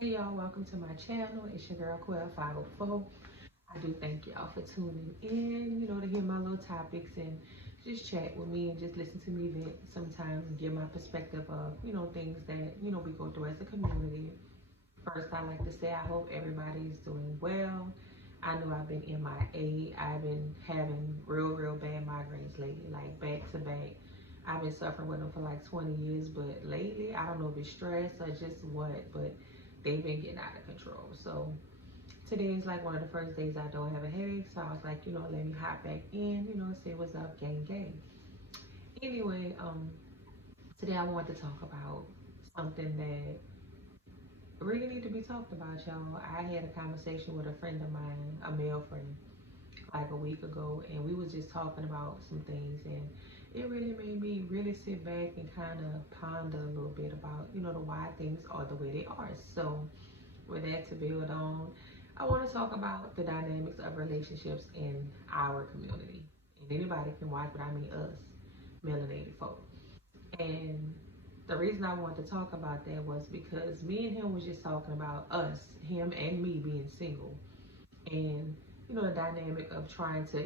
Hey y'all, welcome to my channel. It's your girl Quell 504. I do thank y'all for tuning in, to hear my little topics and just chat with me and just listen to me vent sometimes and give my perspective of, things that, we go through as a community. First, I like to say I hope everybody's doing well. I know I've been MIA. I've been having real bad migraines lately, like back to back. I've been suffering with them for like 20 years, but lately, I don't know if it's stress or just what, but they've been getting out of control. So today is like one of the first days I don't have a headache. So I was like, let me hop back in, see what's up, gang. Anyway, today I want to talk about something that really need to be talked about, y'all. I had a conversation with a friend of mine, a male friend, like a week ago, and we was just talking about some things, and it really made me really sit back and kind of ponder a little bit about, the why things are the way they are. So with that to build on, I want to talk about the dynamics of relationships in our community. And anybody can watch, but I mean us, melanated folk. And the reason I wanted to talk about that was because me and him was just talking about us, him and me being single. And the dynamic of trying to,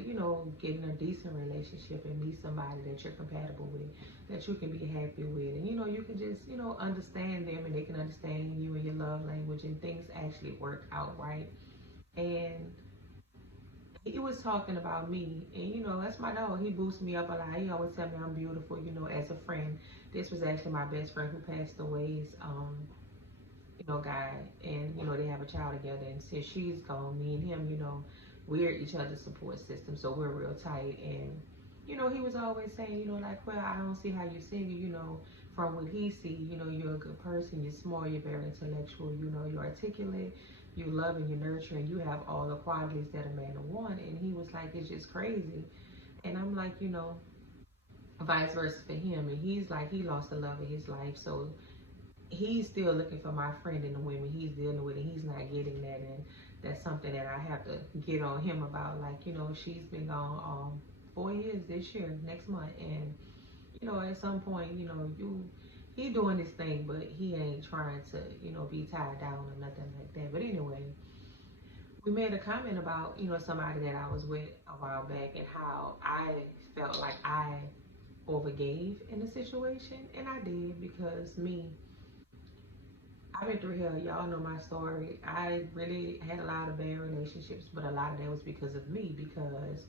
get in a decent relationship and meet somebody that you're compatible with, that you can be happy with. And, you can just, understand them and they can understand you and your love language and things actually work out right. And he was talking about me, and that's my dog. He boosts me up a lot. He always tell me I'm beautiful, as a friend. This was actually my best friend who passed away's guy, and they have a child together. And since she's gone, me and him, we're each other's support system, so we're real tight. And he was always saying, like, well, I don't see how you're single, from what he see, you're a good person, you're smart, you're very intellectual, you're articulate, you love and you nurture, and you have all the qualities that a man would want. And he was like, it's just crazy. And I'm like, vice versa for him. And he's like, he lost the love of his life, so he's still looking for my friend in the women he's dealing with, and he's not getting that. And that's something that I have to get on him about. Like, she's been gone 4 years this year, next month. And, at some point, he doing this thing, but he ain't trying to, be tied down or nothing like that. But anyway, we made a comment about, somebody that I was with a while back and how I felt like I overgave in the situation. And I did, because I've been through hell. Y'all know my story. I really had a lot of bad relationships, but a lot of that was because of me, because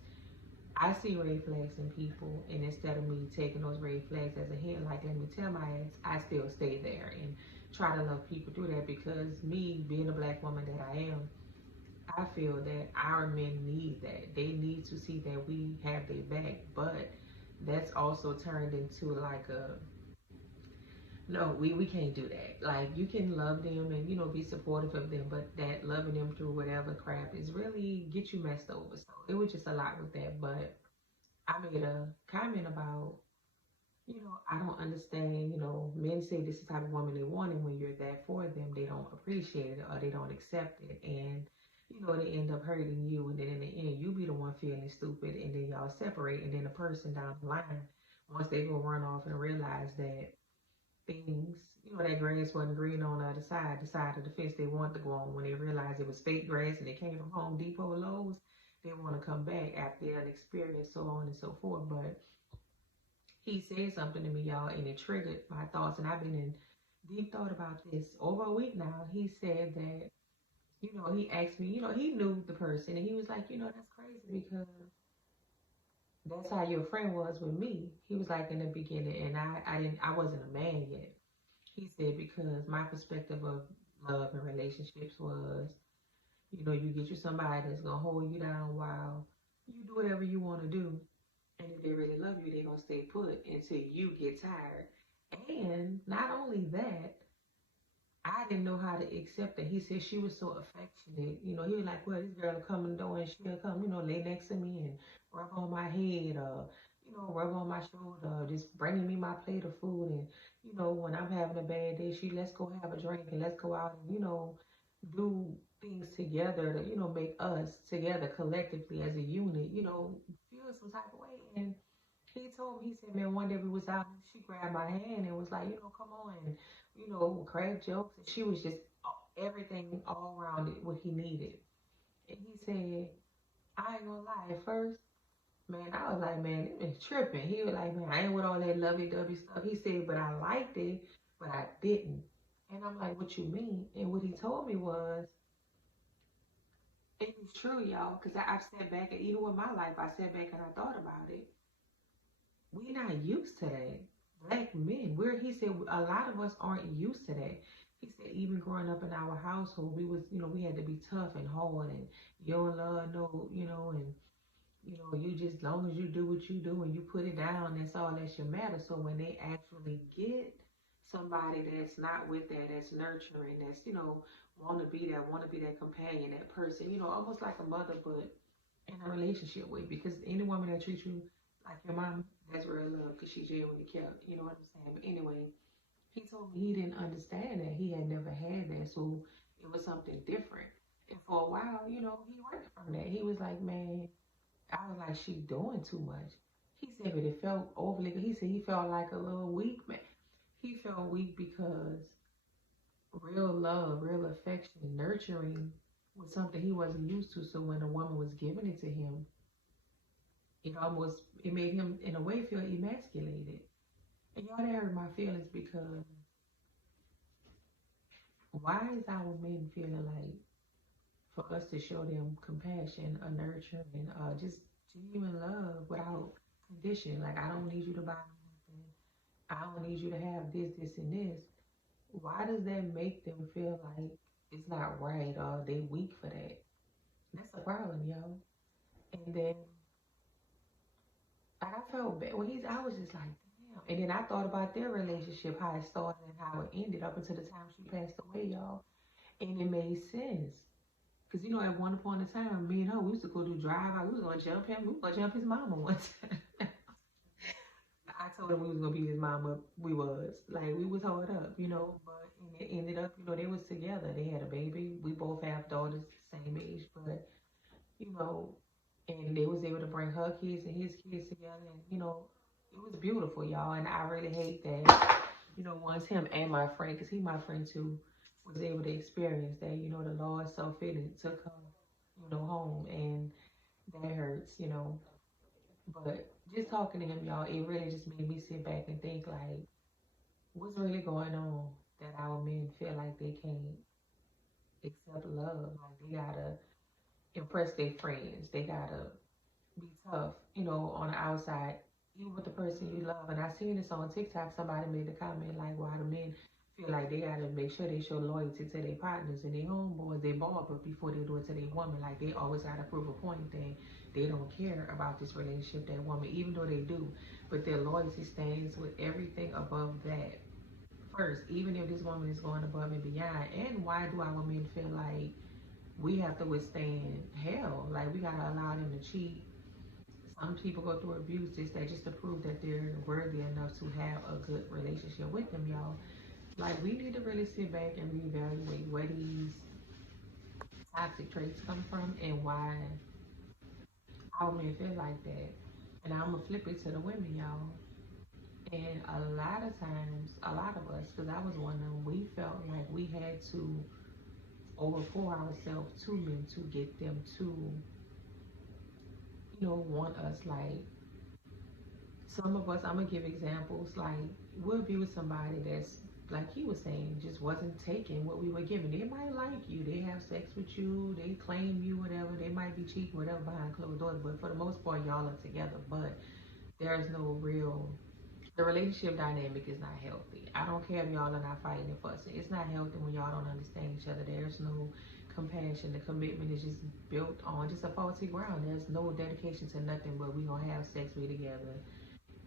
I see red flags in people, and instead of me taking those red flags as a hint, like, let me tell my ass, I still stay there and try to love people through that. Because me, being the black woman that I am, I feel that our men need that. They need to see that we have their back. But that's also turned into like a, no, we can't do that. Like, you can love them and be supportive of them, but that loving them through whatever crap is really get you messed over. So it was just a lot with that. But I made a comment about, I don't understand. Men say this is the type of woman they want, and when you're that for them, they don't appreciate it or they don't accept it, and they end up hurting you. And then in the end, you be the one feeling stupid, and then y'all separate, and then the person down the line, once they go run off and realize that things, that grass wasn't green on the other side, the side of the fence they wanted to go on, when they realized it was fake grass and it came from Home Depot or Lowe's, they want to come back after an experience, so on and so forth. But he said something to me, y'all, and it triggered my thoughts. And I've been in deep thought about this over a week now. He said that, he asked me, he knew the person, and he was like, that's crazy because that's how your friend was with me. He was like, in the beginning, and I wasn't a man yet. He said, because my perspective of love and relationships was, you get you somebody that's gonna hold you down while you do whatever you want to do. And if they really love you, they're gonna stay put until you get tired. And not only that, I didn't know how to accept it. He said she was so affectionate. He was like, well, this girl will come in the door and she'll come, lay next to me and rub on my head, or, rub on my shoulder, or just bringing me my plate of food. And, when I'm having a bad day, let's go have a drink and let's go out and, do things together to, make us together collectively as a unit, feel some type of way. And he told me, he said, man, one day we was out, she grabbed my hand and was like, come on, and, crack jokes. And she was just everything all around it, what he needed. And he said, I ain't gonna lie, at first, man, I was like, man, it been tripping. He was like, man, I ain't with all that lovey-dovey stuff. He said, but I liked it, but I didn't. And I'm like, what you mean? And what he told me was, it was true, y'all, because I've sat back, and even with my life, I sat back and I thought about it. We not used to that. Black men, he said a lot of us aren't used to that. He said even growing up in our household, we was, we had to be tough and hard, and you don't love no, and you just, long as you do what you do and you put it down, that's all that should matter. So when they actually get somebody that's not with that, that's nurturing, that's, want to be that companion, that person, almost like a mother, but in a relationship with, because any woman that treats you like your mom, that's real love, because she genuinely cared, you know what I'm saying? But anyway, he told me he didn't understand that. He had never had that, so it was something different. And for a while, he ran from that. He was like, man, I was like, she doing too much. He said, but it felt overly. He said he felt like a little weak man. He felt weak because real love, real affection, nurturing was something he wasn't used to. So when a woman was giving it to him, it made him in a way feel emasculated. And y'all, that hurt my feelings, because why is our men feeling like for us to show them compassion, a nurturing, just genuine love without condition? Like, I don't need you to buy me nothing. I don't need you to have this, this, and this. Why does that make them feel like it's not right, or they weak for that? That's a problem, yo. And then, like, I felt bad when I was just like, damn. And then I thought about their relationship, how it started and how it ended up until the time she passed away, y'all. And it made sense. Because, at one point in time, me and her, we used to go do drive-out. We was going to jump him. We were going to jump his mama one time. I told him we was going to beat his mama. We was. Like, we was hard up. But and it ended up, they was together. They had a baby. We both have daughters same age. But, you know, and they was able to bring her kids and his kids together. And, it was beautiful, y'all. And I really hate that, once him and my friend, because he my friend too, was able to experience that. The Lord so fit and took her, home, and that hurts. But just talking to him, y'all, it really just made me sit back and think, like, what's really going on that our men feel like they can't accept love? Like, they gotta impress their friends. They gotta be tough, on the outside, even with the person you love. And I seen this on TikTok. Somebody made a comment like, why do men feel like they gotta make sure they show loyalty to their partners and their homeboys, their barber, before they do it to their woman? Like, they always gotta prove a point that they don't care about this relationship, that woman, even though they do. But their loyalty stands with everything above that first, even if this woman is going above and beyond. And why do our men feel like we have to withstand hell? Like, we gotta allow them to cheat. Some people go through abuse just to prove that they're worthy enough to have a good relationship with them, y'all. Like, we need to really sit back and reevaluate where these toxic traits come from and why our men feel like that. And I'm gonna flip it to the women, y'all. And a lot of times, a lot of us, because I was one of them, we felt like we had to overpour ourselves to men to get them to, want us. Like, some of us, I'm gonna give examples. Like, we'll be with somebody that's, like he was saying, just wasn't taking what we were giving. They might like you, they have sex with you, they claim you, whatever. They might be cheating, whatever, behind closed doors. But for the most part, y'all are together. But there's no real. The relationship dynamic is not healthy. I don't care if y'all are not fighting and fussing. It's not healthy when y'all don't understand each other. There's no compassion. The commitment is just built on just a faulty ground. There's no dedication to nothing but we gonna have sex, we together.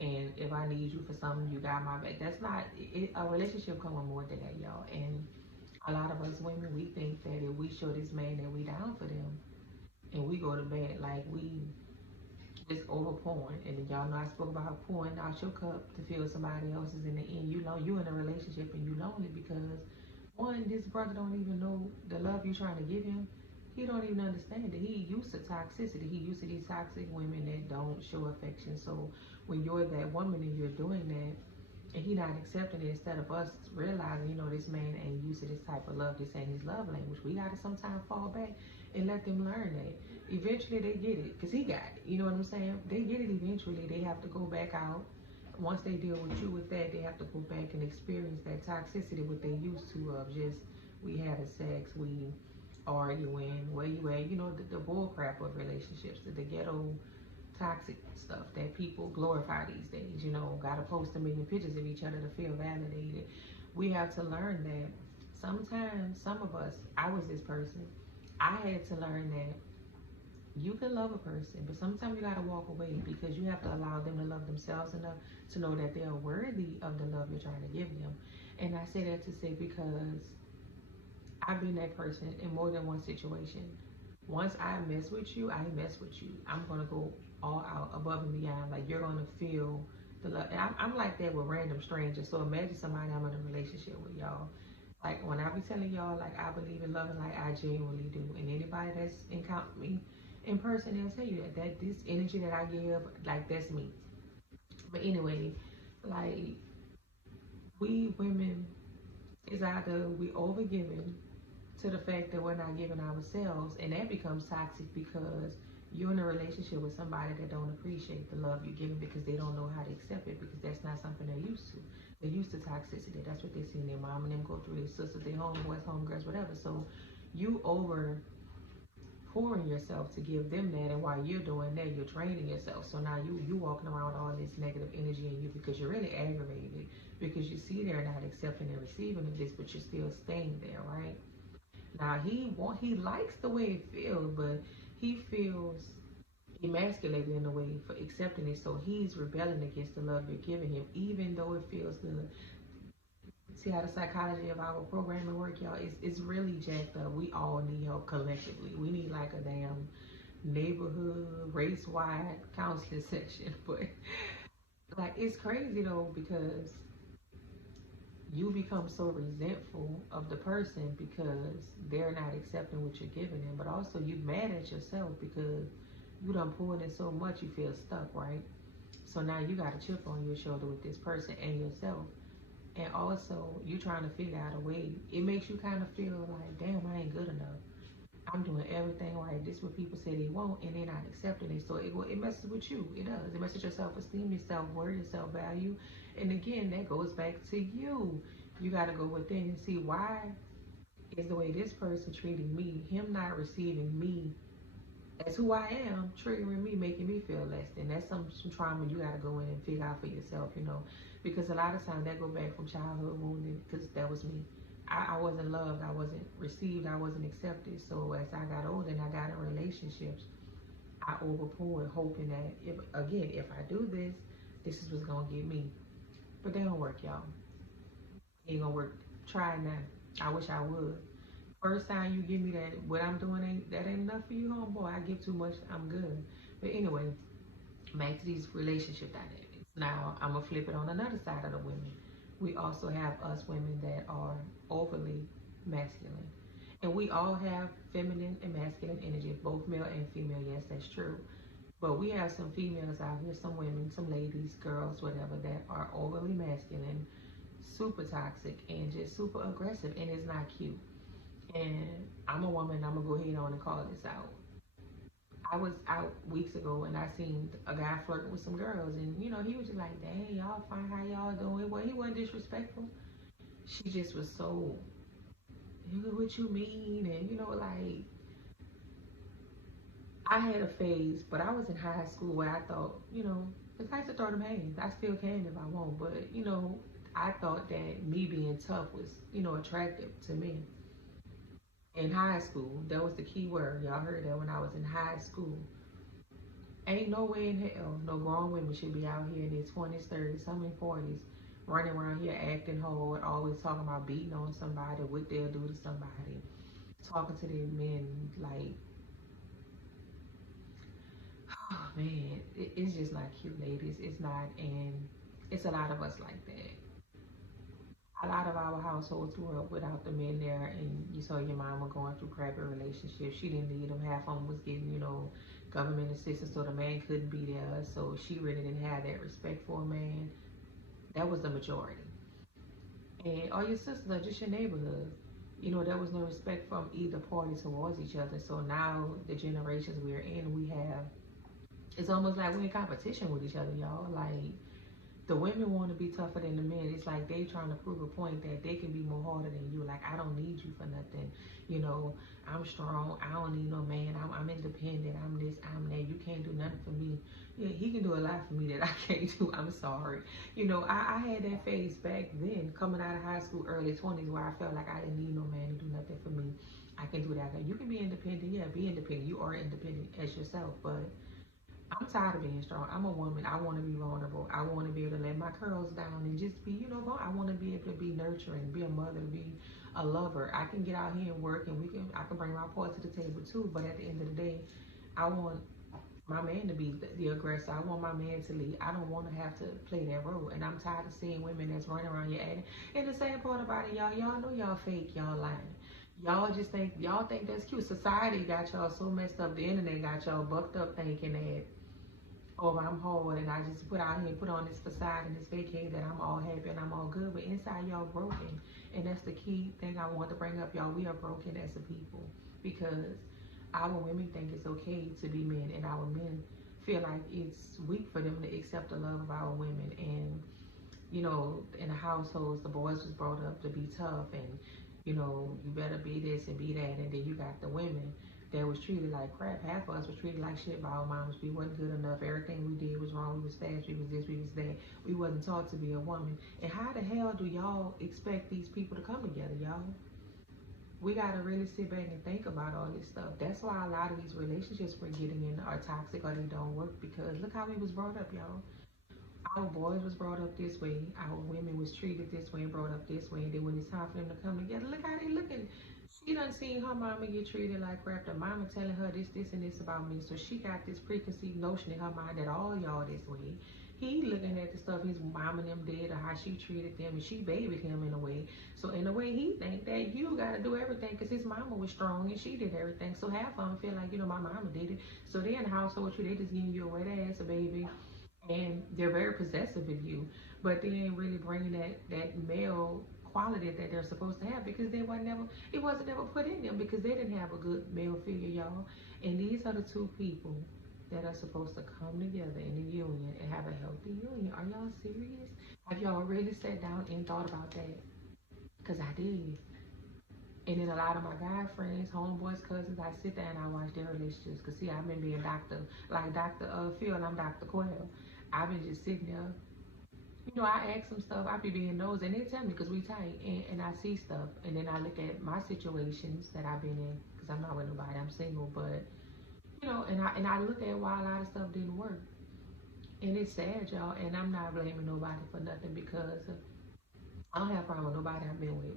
And if I need you for something, you got my back. That's not it. A relationship come with more than that, y'all. And a lot of us women, we think that if we show this man that we down for them, and we go to bed like we just over pouring. And then y'all know I spoke about pouring out your cup to fill somebody else's. In the end, you in a relationship and you lonely because, one, this brother don't even know the love you're trying to give him. He don't even understand it. He used to toxicity. He used to these toxic women that don't show affection. So when you're that woman and you're doing that, and he not accepting it. Instead of us realizing, this man ain't used to this type of love, this ain't his love language, we gotta sometimes fall back and let them learn that. Eventually they get it, because he got it. You know what I'm saying? They get it eventually. They have to go back out. Once they deal with you with that, they have to go back and experience that toxicity, what they used to, of just, we having sex, we arguing, where you at, the bull crap of relationships, the ghetto toxic stuff that people glorify these days. Gotta post a million pictures of each other to feel validated. We have to learn that sometimes, some of us, I was this person, I had to learn that you can love a person, but sometimes you gotta walk away, because you have to allow them to love themselves enough to know that they are worthy of the love you're trying to give them. And I say that to say, because I've been that person in more than one situation. Once I mess with you, I mess with you. I'm gonna go all out, above and beyond. Like, you're gonna feel the love. And I'm like that with random strangers. So imagine somebody I'm in a relationship with, y'all. Like, when I be telling y'all, like, I believe in loving, like, I genuinely do. And anybody that's encountered me in person, they'll tell you that this energy that I give, like, that's me. But anyway, like, we women is either we overgiving to the fact that we're not giving ourselves, and that becomes toxic, because you're in a relationship with somebody that don't appreciate the love you're giving, because they don't know how to accept it, because that's not something they're used to. They're used to toxicity. That's what they see their mom and them go through, their sisters, their homeboys, homegirls, whatever. So you over pouring yourself to give them that, and while you're doing that, you're draining yourself. So now you walking around with all this negative energy in you, because you're really aggravated, because you see they're not accepting and receiving of this, but you're still staying there, right? Now he likes the way it feels, but he feels emasculated in a way for accepting it. So he's rebelling against the love you're giving him, even though it feels good. See how the psychology of our programming work, y'all? It's really jacked up. We all need help collectively. We need like a damn neighborhood, race-wide counseling section. But like, it's crazy though, because you become so resentful of the person because they're not accepting what you're giving them. But also you mad at yourself because you done poured in so much, you feel stuck, right? So now you got a chip on your shoulder with this person and yourself. And also you trying to figure out a way. It makes you kind of feel like, damn, I ain't good enough. I'm doing everything right. This is what people say they want, and they're not accepting it. So it messes with you. It does. It messes with your self-esteem, your self-worth, your self-value. And again, that goes back to you. You got to go within and see, why is the way this person treating me, him not receiving me as who I am, triggering me, making me feel less than. That's some trauma you got to go in and figure out for yourself. Because a lot of times that go back from childhood wounding, because that was me. I wasn't loved, I wasn't received, I wasn't accepted. So as I got older and I got in relationships, I overpoured, hoping that if I do this, this is what's gonna get me. But that don't work, y'all. It ain't gonna work. Try it now. I wish I would. First time you give me that, what I'm doing ain't enough for you, homeboy. I give too much, I'm good. But anyway, back to these relationship dynamics. Now I'm gonna flip it on another side of the women. We also have us women that are overly masculine. And we all have feminine and masculine energy, both male and female. Yes, that's true. But we have some females out here, some women, some ladies, girls, whatever, that are overly masculine, super toxic, and just super aggressive, and it's not cute. And I'm a woman, I'm gonna go ahead on and call this out. I was out weeks ago and I seen a guy flirting with some girls, and he was just like, dang, y'all fine, how y'all doing? Well, he wasn't disrespectful. She just was so, what you mean? And like, I had a phase, but I was in high school where I thought, it's nice to throw them hands. I still can if I want, but I thought that me being tough was, attractive to me. In high school, that was the key word. Y'all heard that when I was in high school. Ain't no way in hell no grown women should be out here in their 20s, 30s, some in 40s, running around here acting hard, always talking about beating on somebody, what they'll do to somebody, talking to their men like, oh man, it's just not cute, ladies. It's not, and it's a lot of us like that. A lot of our households grew up without the men there, and you saw your mama going through crappy relationships. She didn't need them. Half of them was getting, government assistance, so the man couldn't be there. So she really didn't have that respect for a man. That was the majority. And all your sisters are just your neighborhood. You know, there was no respect from either party towards each other. So now the generations we're in, we have, it's almost like we're in competition with each other, y'all. Like, the women want to be tougher than the men. It's like they trying to prove a point that they can be more harder than you. Like, I don't need you for nothing. You know, I'm strong. I don't need no man. I'm independent. I'm this, I'm that. You can't do nothing for me. Yeah, he can do a lot for me that I can't do. I'm sorry. You know, I had that phase back then, coming out of high school, early 20s, where I felt like I didn't need no man to do nothing for me. I can do that. You can be independent. Yeah, be independent. You are independent as yourself, but I'm tired of being strong. I'm a woman. I want to be vulnerable. I want to be able to let my curls down and just be, you know, I want to be able to be nurturing, be a mother, be a lover. I can get out here and work, and I can bring my part to the table too. But at the end of the day, I want my man to be the aggressor. I want my man to lead. I don't want to have to play that role. And I'm tired of seeing women that's running around here acting. And the same part about it, y'all know y'all fake, y'all lying. Y'all think that's cute. Society got y'all so messed up. The internet got y'all bucked up thinking that, oh, I'm hard and I just put out here, put on this facade and this fake head that I'm all happy and I'm all good, but inside y'all broken. And that's the key thing I want to bring up, y'all. We are broken as a people because our women think it's okay to be men, and our men feel like it's weak for them to accept the love of our women. And you know, in the households, the boys was brought up to be tough and, you know, you better be this and be that. And then you got the women that was treated like crap. Half of us was treated like shit by our moms. We wasn't good enough. Everything we did was wrong. We was fast. We was this. We was that. We wasn't taught to be a woman. And how the hell do y'all expect these people to come together, y'all? We gotta really sit back and think about all this stuff. That's why a lot of these relationships we're getting in are toxic or they don't work, because look how we was brought up, y'all. Our boys was brought up this way. Our women was treated this way and brought up this way. And then when it's time for them to come together, look how they looking. She done seen her mama get treated like crap. The mama telling her this, and this about me. So she got this preconceived notion in her mind that all y'all this way. He looking at the stuff his mama and them did or how she treated them, and she babied him in a way. So in a way, he think that you got to do everything because his mama was strong and she did everything. So half of them feel like, you know, my mama did it. So they in the household with you, they just giving you a wet ass, a baby, and they're very possessive of you, but they ain't really bringing that male quality that they're supposed to have because it wasn't never put in them because they didn't have a good male figure, y'all. And these are the two people that are supposed to come together in a union and have a healthy union. Are y'all serious? Have y'all really sat down and thought about that? Because I did. And then a lot of my guy friends, homeboys, cousins, I sit there and I watch their relationships. Because, see, I've been being like Dr. Phil, and I'm Dr. Quell. I've been just sitting there. You know, I ask them stuff. I be being nosy, and they tell me because we tight. And I see stuff. And then I look at my situations that I've been in. Because I'm not with nobody. I'm single. But, you know, and I look at why a lot of stuff didn't work. And it's sad, y'all. And I'm not blaming nobody for nothing because I don't have a problem with nobody I've been with.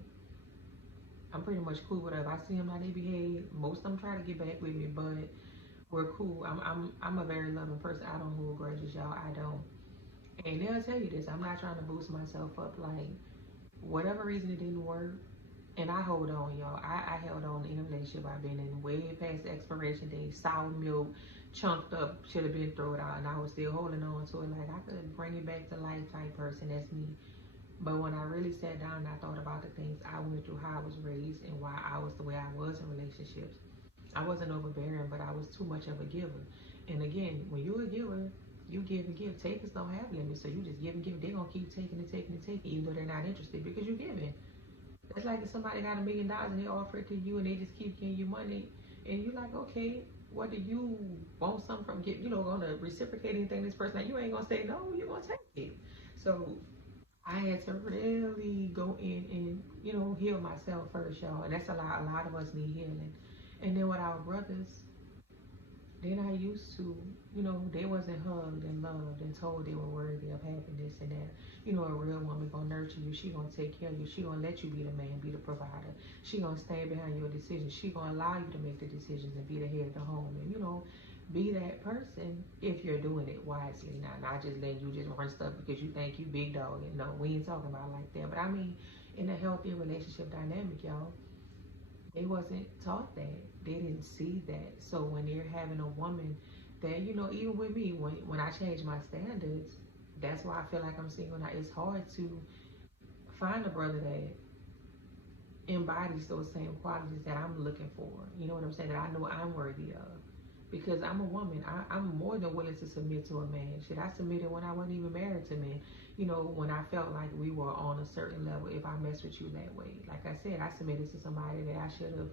I'm pretty much cool with them. If I see them how they behave, most of them try to get back with me, but we're cool. I'm a very loving person. I don't hold grudges, y'all. I don't. And they'll tell you this. I'm not trying to boost myself up. Like, whatever reason it didn't work, and I hold on, y'all. I held on in a relationship I've been in way past the expiration date. Sour milk, chunked up, should have been thrown out, and I was still holding on to it. Like, I could bring it back to life type person. That's me. But when I really sat down and I thought about the things I went through, how I was raised, and why I was the way I was in relationships, I wasn't overbearing, but I was too much of a giver. And again, when you're a giver, you give and give. Takers don't have limits, so you just give and give. They're going to keep taking and taking and taking, even though they're not interested, because you're giving. It's like if somebody got $1 million and they offer it to you and they just keep giving you money, and you're like, okay, what do you want something from? You know, going to reciprocate anything this person, like, you ain't going to say no, you're going to take it. So I had to really go in and, you know, heal myself first, y'all. And that's a lot of us need healing. And then with our brothers, they're not used to, you know, they wasn't hugged and loved and told they were worthy of having this and that. You know, a real woman gonna nurture you. She gonna take care of you. She gonna let you be the man, be the provider. She gonna stand behind your decisions. She gonna allow you to make the decisions and be the head of the home. And, you know, be that person if you're doing it wisely. Not just letting you just run stuff because you think you big dog. And no, we ain't talking about like that. But I mean, in a healthy relationship dynamic, y'all, they wasn't taught that. They didn't see that. So when they're having a woman that, you know, even with me, when I changed my standards, That's why I feel like I'm single now. It's hard to find a brother that embodies those same qualities that I'm looking for. You know what I'm saying? That I know I'm worthy of. Because I'm a woman. I'm more than willing to submit to a man. Shit, I submitted when I wasn't even married to men. You know, when I felt like we were on a certain level, if I mess with you that way. Like I said, I submitted to somebody that I should have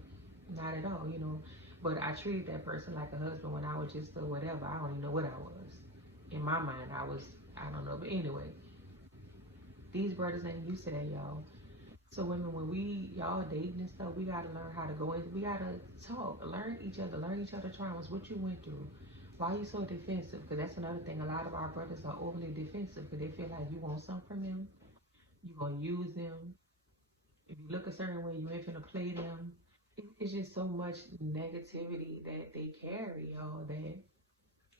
not at all, you know. But I treated that person like a husband when I was just a whatever. I don't even know what I was. In my mind, I don't know. But anyway, these brothers ain't used to that, y'all. So women, when y'all dating and stuff, we gotta learn how to go in. We gotta talk, learn each other, traumas, what you went through. Why you so defensive? Because that's another thing. A lot of our brothers are overly defensive because they feel like you want something from them, you gonna use them. If you look a certain way, you ain't finna play them. It's just so much negativity that they carry, y'all. That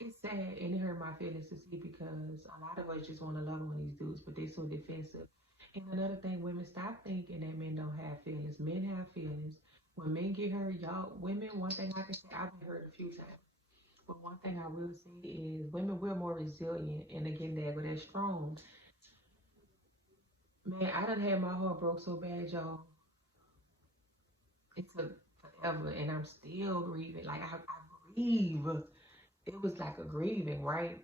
it's sad and it hurt my feelings to see because a lot of us just want to love on these dudes, but they're so defensive. And another thing, women, stop thinking that men don't have feelings. Men have feelings. When men get hurt, y'all, women, one thing I can say, I've been hurt a few times. But one thing I will say is women, we're more resilient. And again, they're strong. Man, I done had my heart broke so bad, y'all. It took forever and I'm still grieving. Like, I grieve. It was like a grieving, right?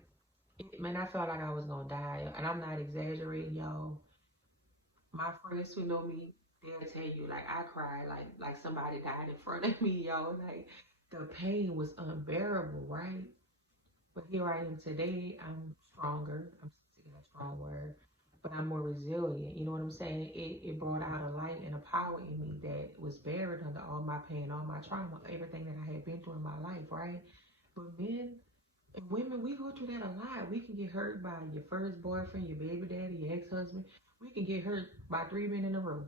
Man, I felt like I was gonna die, and I'm not exaggerating, y'all. My friends who know me, they'll tell you like I cried like somebody died in front of me, y'all. Like the pain was unbearable, right? But here I am today. I'm stronger. I'm sick of that strong word, but I'm more resilient. You know what I'm saying? It brought out a light and a power in me that was buried under all my pain, all my trauma, everything that I had been through in my life, right? But men and women, we go through that a lot. We can get hurt by your first boyfriend, your baby daddy, your ex-husband. We can get hurt by 3 men in a row.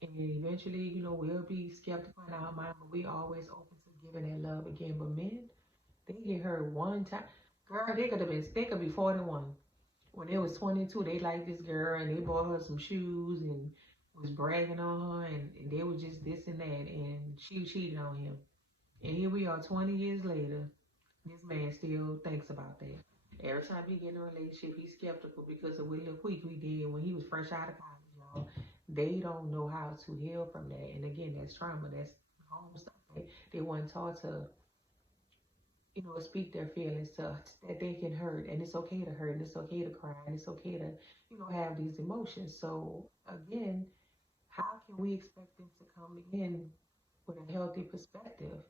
And eventually, you know, we'll be skeptical in our mind, but we always open to giving that love again. But men, they get hurt one time. Girl, they could be 41. When they was 22, they liked this girl and they bought her some shoes and was bragging on her and they were just this and that and she cheated on him. And here we are 20 years later. This man still thinks about that. Every time he get in a relationship, he's skeptical because of what little quick we did when he was fresh out of college, y'all. They don't know how to heal from that. And again, that's trauma. That's home stuff. They weren't taught to, you know, speak their feelings to that they can hurt. And it's okay to hurt. And it's okay to cry. And it's okay to, you know, have these emotions. So again, how can we expect them to come in with a healthy perspective?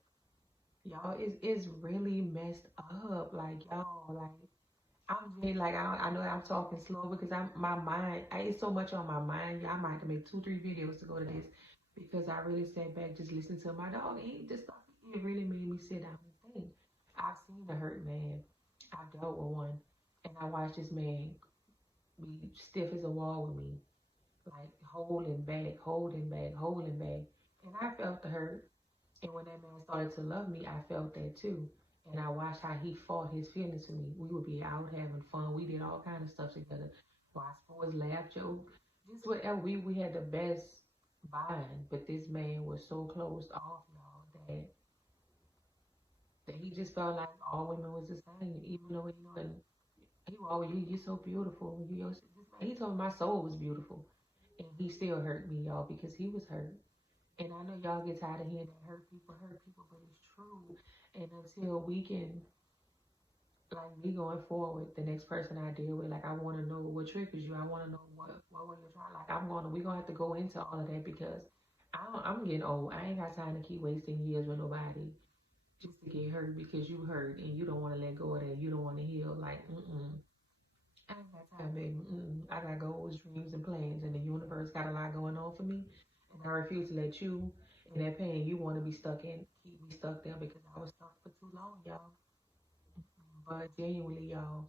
Y'all, it's really messed up. Like y'all, like I'm really like I know I'm talking slow because my mind. It's so much on my mind. Y'all, I might have to make 2-3 videos to go to this because I really sat back just listening to my dog eat this stuff. It really made me sit down and think. I've seen a hurt man. I've dealt with one, and I watched this man be stiff as a wall with me, like holding back, holding back, holding back, and I felt the hurt. And when that man started to love me, I felt that too. And I watched how he fought his feelings for me. We would be out having fun. We did all kind of stuff together. Watch sports, laugh, joke, just whatever. We had the best bond. But this man was so closed off, y'all, that he just felt like all women was the same. Even though he was always you're so beautiful. He told me my soul was beautiful, and he still hurt me, y'all, because he was hurt. And I know y'all get tired of hearing that hurt people, but it's true. And until we can, like me going forward, the next person I deal with, like I want to know what triggers you. I want to know what were you trying. Like we're gonna have to go into all of that because I'm getting old. I ain't got time to keep wasting years with nobody just to get hurt because you hurt and you don't want to let go of that. You don't want to heal. Like I ain't got time, baby. I got goals, dreams, and plans, and the universe got a lot going on for me. And I refuse to let you in that pain you want to be stuck in, keep me stuck there because I was stuck for too long, y'all. But genuinely, y'all,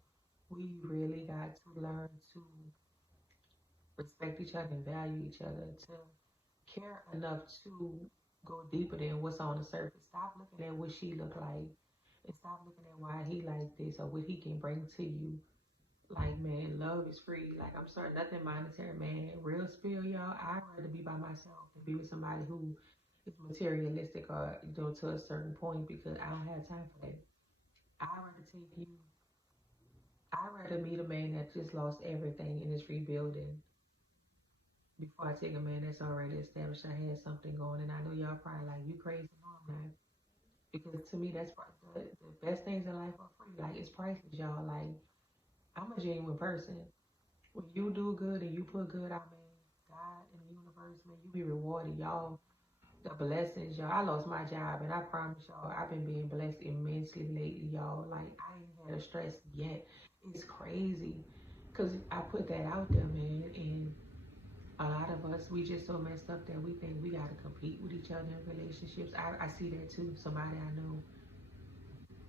we really got to learn to respect each other and value each other, to care enough to go deeper than what's on the surface. Stop looking at what she looked like and stop looking at why he like this or what he can bring to you. Like, man, love is free. Like, I'm sorry, nothing monetary, man. Real spill, y'all. I'd rather be by myself than be with somebody who is materialistic or, you know, to a certain point because I don't have time for that. I'd rather take you, I'd rather meet a man that just lost everything and is rebuilding before I take a man that's already established. I had something going, and I know y'all probably like, you crazy. No, I'm not. Because to me, that's the best things in life are free. Like, it's priceless, y'all. Like, I'm a genuine person. When you do good and you put good out, man, God and the universe, man, you be rewarded, y'all. The blessings, y'all. I lost my job, and I promise y'all, I've been being blessed immensely lately, y'all. Like, I ain't had a stress yet. It's crazy. Because I put that out there, man, and a lot of us, we just so messed up that we think we got to compete with each other in relationships. I see that too. Somebody I know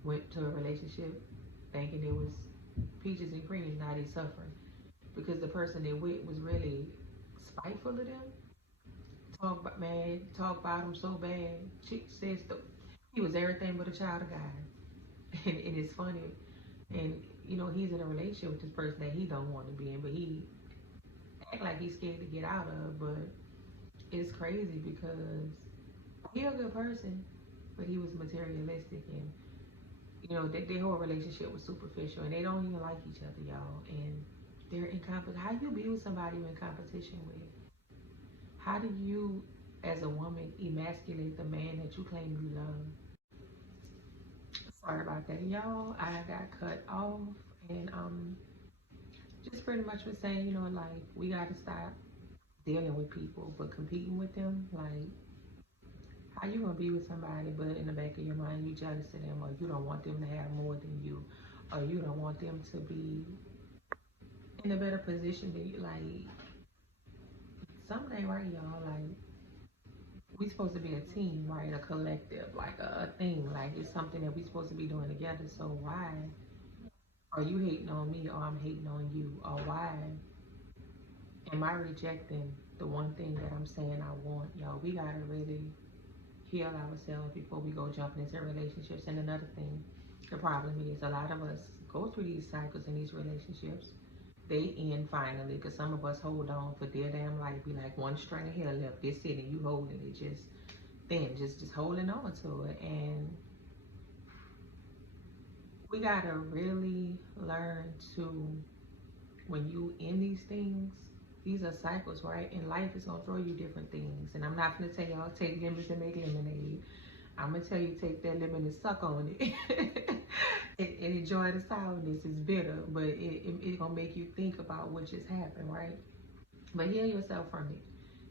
went to a relationship thinking it was peaches and cream. Now they suffering because the person they with was really spiteful of them. Talk about man, talk about him so bad. She says he was everything but a child of God, and it's funny. And you know he's in a relationship with this person that he don't want to be in, but he act like he's scared to get out of. But it's crazy because he a good person, but he was materialistic, and you know their whole relationship was superficial, and they don't even like each other, y'all. And they're in competition. How you be with somebody you're in competition with? How do you, as a woman, emasculate the man that you claim you love? Sorry about that, y'all. I got cut off, and just pretty much was saying, you know, like we gotta stop dealing with people, but competing with them. Like, how you gonna be with somebody, but in the back of your mind, you jealous of them, or you don't want them to have more than you, or you don't want them to be in a better position than you. Like, something ain't right, y'all. Like, we supposed to be a team, right? A collective, like a thing. Like, it's something that we supposed to be doing together. So why are you hating on me, or I'm hating on you, or why am I rejecting the one thing that I'm saying I want, y'all? We gotta really heal ourselves before we go jumping into relationships. And another thing, the problem is a lot of us go through these cycles in these relationships. They end finally, because some of us hold on for dear damn life. Be like one string of hair left, this sitting, you holding it, just thin, just holding on to it. And we gotta really learn to, when you in these things, these are cycles, right? And life is gonna throw you different things. And I'm not gonna tell y'all take lemons and make lemonade. I'm gonna tell you take that lemon and suck on it and enjoy the sourness. It's bitter, but it gonna make you think about what just happened, right? But heal yourself from it.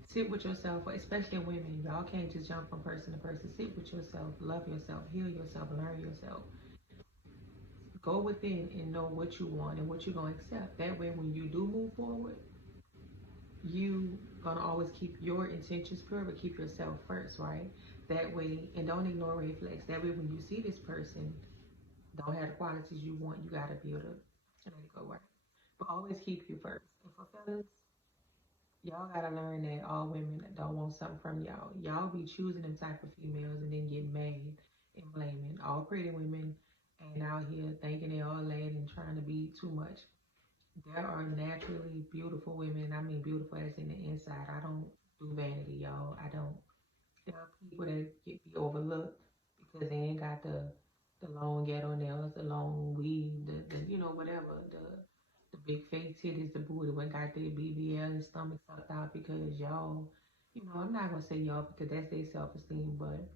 Sit with yourself, especially women. Y'all can't just jump from person to person. Sit with yourself, love yourself, heal yourself, learn yourself. Go within and know what you want and what you're gonna accept. That way, when you do move forward, you gonna always keep your intentions pure, but keep yourself first, right? That way, and don't ignore red flags. That way, when you see this person don't have the qualities you want, you gotta build up and let it go, right? But always keep you first. And for fellas, y'all gotta learn that all women don't want something from y'all. Y'all be choosing them type of females and then get mad and blaming. All pretty women ain't out here thinking they all late and trying to be too much. There are naturally beautiful women, and I mean beautiful as in the inside. I don't do vanity, y'all. I don't. There are people that get be overlooked because they ain't got the long ghetto nails, the long weave, the you know whatever, the big fake titties, the booty, what got their BBL and stomach sucked out because y'all, you know, I'm not gonna say y'all because that's their self esteem, but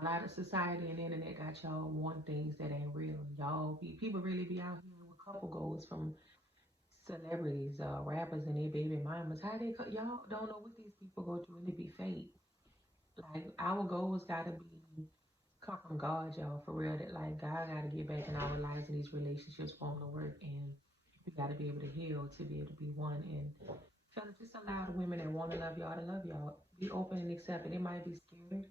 a lot of society and the internet got y'all wanting things that ain't real. Y'all be people really be out here with couple goals from celebrities, rappers, and their baby mamas. How they y'all don't know what these people go through, and it be fake. Like our goals gotta be come from God, y'all, for real. That like God gotta get back in our lives and these relationships for them to work, and we gotta be able to heal to be able to be one. And fellas, just allow the women that want to love y'all. Be open and accept it. It might be scary,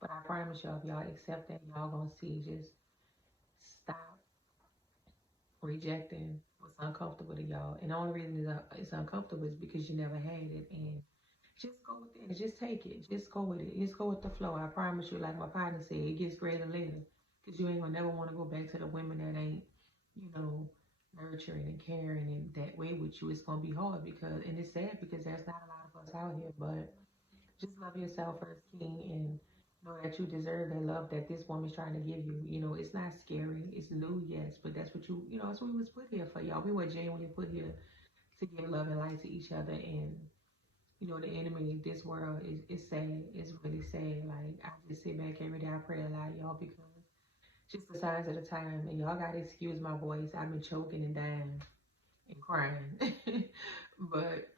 but I promise y'all, if y'all accept that, y'all gonna see just stop rejecting what's uncomfortable to y'all. And the only reason it's uncomfortable is because you never had it. And just go with it. Just take it. Just go with it. Just go with the flow. I promise you, like my partner said, it gets greater later. Because you ain't gonna never want to go back to the women that ain't, you know, nurturing and caring and that way with you. It's gonna be hard because, and it's sad because there's not a lot of us out here. But just love yourself first, King, and Know that you deserve that love that this woman's trying to give you. You know, it's not scary. It's new, yes, but that's what you know, that's what we was put here for, y'all. We were genuinely put here to give love and light to each other. And, you know, the enemy, this world is sad. It's really sad. Like, I just sit back every day, I pray a lot, y'all, because just the signs of the time. And y'all got to excuse my voice. I've been choking and dying and crying. But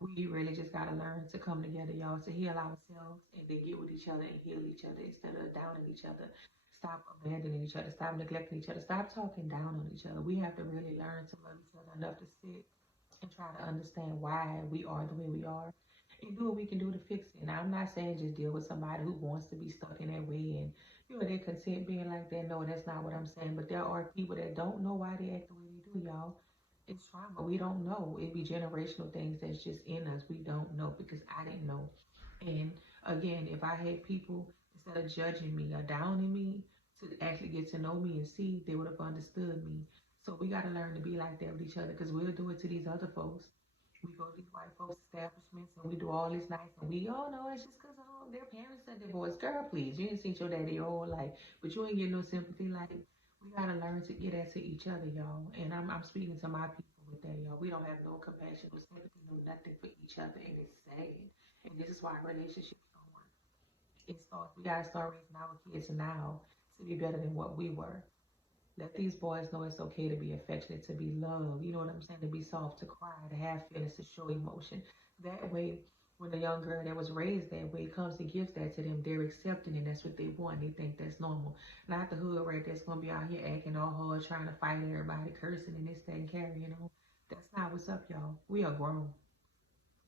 we really just gotta learn to come together, y'all, to heal ourselves and then get with each other and heal each other instead of downing each other. Stop abandoning each other. Stop neglecting each other. Stop talking down on each other. We have to really learn to love each other enough to sit and try to understand why we are the way we are and do what we can do to fix it. Now, I'm not saying just deal with somebody who wants to be stuck in that way and, you know, they're content being like that. No, that's not what I'm saying. But there are people that don't know why they act the way they do, y'all. It's trauma. We don't know. It be generational things that's just in us. We don't know because I didn't know. And again, if I had people instead of judging me or downing me to actually get to know me and see, they would have understood me. So we got to learn to be like that with each other because we'll do it to these other folks. We go to these white folks' establishments and we do all this nice and we, oh no, it's just because their parents said their boys. Girl, please, you didn't see your daddy your whole life, but you ain't get no sympathy. Like, we gotta learn to get that to each other, y'all. And I'm speaking to my people with that, y'all. We don't have no compassion, no sympathy, no nothing for each other, and it's sad. And this is why relationships don't work. It starts. We gotta start raising our kids now to be better than what we were. Let these boys know it's okay to be affectionate, to be loved. You know what I'm saying? To be soft, to cry, to have feelings, to show emotion. That way, when a young girl that was raised that way comes and gives that to them, they're accepting and that's what they want. They think that's normal. Not the hood right that's gonna be out here acting all hard, trying to fight everybody, cursing and this, that, and carry. You know, that's not what's up, y'all. We are grown,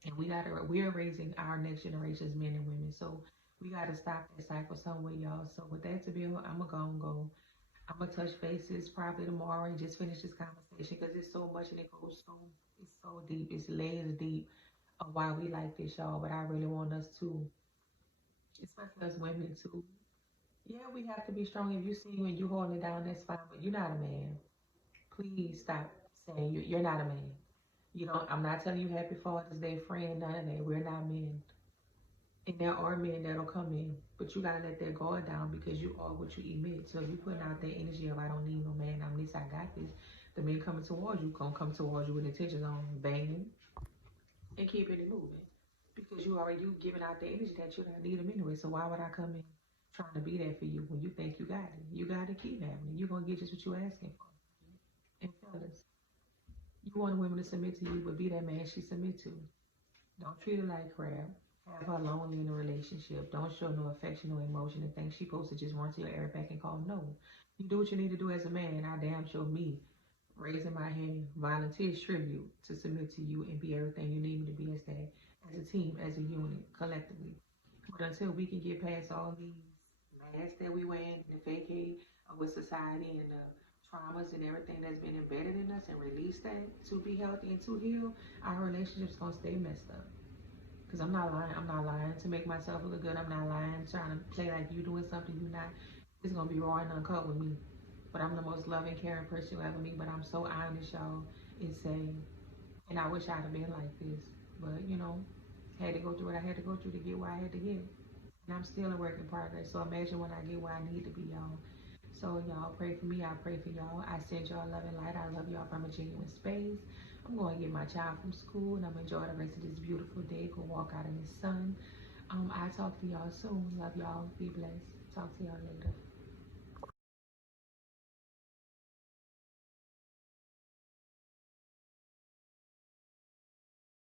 and we are raising our next generation's men and women. So we gotta stop that cycle somewhere, y'all. So with that to be, I'm gonna go. I'm gonna touch bases probably tomorrow and just finish this conversation because it's so much and it goes so it's so deep. It's layers deep of why we like this, y'all. But I really want us to, especially us women, to yeah, we have to be strong. If you see when you holding it down, that's fine. But you're not a man. Please stop saying you're not a man. You don't. I'm not telling you Happy Father's Day, friend. None of that. We're not men. And there are men that'll come in, but you gotta let that guard down because you are what you emit. So if you putting out that energy of I don't need no man, I'm this, I got this, the men coming towards you gonna come towards you with intentions on banging and keeping it moving. Because you giving out the energy that you don't need them anyway. So why would I come in trying to be there for you when you think you got it? You gotta keep having it. You're gonna get just what you're asking for. And fellas, you want women to submit to you, but be that man she submit to. Don't treat her like crap. Have her lonely in a relationship. Don't show no affection or emotion and think she supposed to just run to your air back and call. No. You do what you need to do as a man. I damn sure me, raising my hand, volunteers tribute to submit to you and be everything you need me to be as a team, as a unit, collectively. But until we can get past all these masks that we wear and the fake hate with society and the traumas and everything that's been embedded in us and release that to be healthy and to heal, our relationship's gonna stay messed up. Because I'm not lying. I'm not lying to make myself look good. I'm not lying trying to play like you doing something you're not. It's going to be raw and uncut with me. But I'm the most loving, caring person you'll ever meet. But I'm so honest, y'all. It's saying, and I wish I'd have been like this. But, you know, had to go through what I had to go through to get where I had to get. And I'm still a work in progress. So imagine when I get where I need to be, y'all. So y'all pray for me. I pray for y'all. I send y'all love and light. I love y'all from a genuine space. I'm going to get my child from school and I'm going to enjoy the rest of this beautiful day. Go walk out in the sun. I talk to y'all soon. Love y'all. Be blessed. Talk to y'all later.